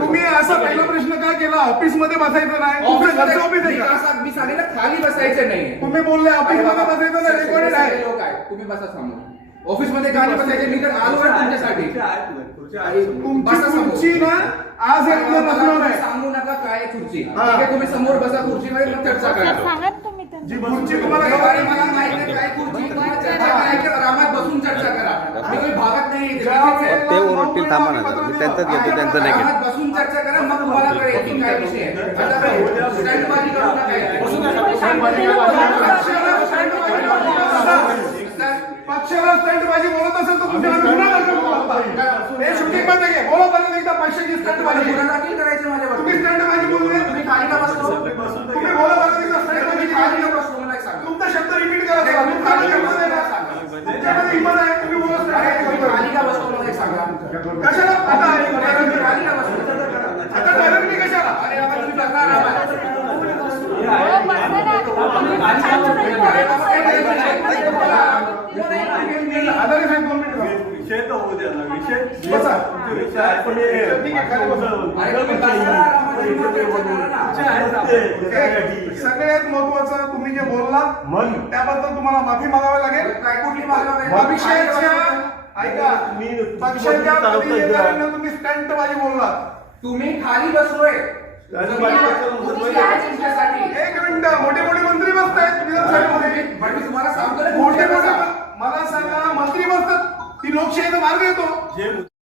तुम्ही असा पहिला प्रश्न का केला? ऑफिस मध्ये बसायचं नाही, तुमचं घरचं ऑफिस आहे का? मी सांगितलं खाली बसायचं नाही. तुम्ही बोलले ऑफिस मध्ये बसायचं नाही, रेकॉर्डेड आहे. लोक आहे, तुम्ही बसा समोर. ऑफिस मध्ये खाली बसायचे. मी तर आलो आहे तुमच्यासाठी. तुमची ना आज हे तुला नसणार आहे. सांगू नका काय खुर्ची. ठीक आहे, तुम्ही समोर बसा खुर्चीमध्ये, मग चर्चा करा. जी खुर्ची तुम्हाला अरे मला माहिती आहे काय खुर्ची. तुम्हाला चर्चा करायची, आरामात बसून चर्चा करा. मी काही भागात नाही. ते ओरडतील, थांबा ना, मी त्यांचंच घेतो, त्यांचं नाही घेत. आरामात बसून चर्चा करा, मग तुम्हाला कळेल की काय विषय आहे. आता स्टँडबाजी करू नका. पक्षाला स्टंटबाजी बोलत असेल तर तुम्ही गुन्हा दाखल करा. हे शूटिंग मध्ये घे. बोलत आले एकदा पैशाची स्टंटबाजी. गुन्हा दाखल करायचे माझ्यावर. तुम्ही स्टंटबाजी बोलले. तुम्ही खाली का बसलो? तुम्ही बोलत आले एकदा स्टंटबाजी खाली का बसलो मला एक सांगा. तुमचा शब्द रिपीट करा. तुम्ही खाली का बसले ना? तुमच्यामध्ये हिंमत आहे. तुम्ही बोलत अरे नाही. तुम्ही खाली का बसलो मला एक सांगा. कशाला आता आहे? तुम्ही खाली का बसलो? आता डायरेक्टली कशाला? अरे आता तुम्ही बसणार आहात. आधारे साहेब 2 मिनिट विषय तर होऊ द्या ना. विषय बसा. विषय आहे, पण हे ठीक आहे, खाली बसा. अरे तुम्ही बसणार आहात. सगळ्यात महत्वाचं तुम्ही जे बोललात मग त्याबद्दल तुम्हाला माफी मागावी लागेल. काय कुठली मागणी पक्षाच्या ऐका पक्षाच्या पदाधिकाऱ्यांना तुम्ही स्टंटबाजी बोललात. तुम्ही खाली बसलोय. तुमच्यासाठी एक मिनिट, मोठे मोठे मंत्री बसतायत विधानसभेमध्ये. पण मी तुम्हाला सांगतो ना, मोठे मोठे मला सांगा, मंत्री बसतात, ती लोकशाहीचा मार्ग येतो. जे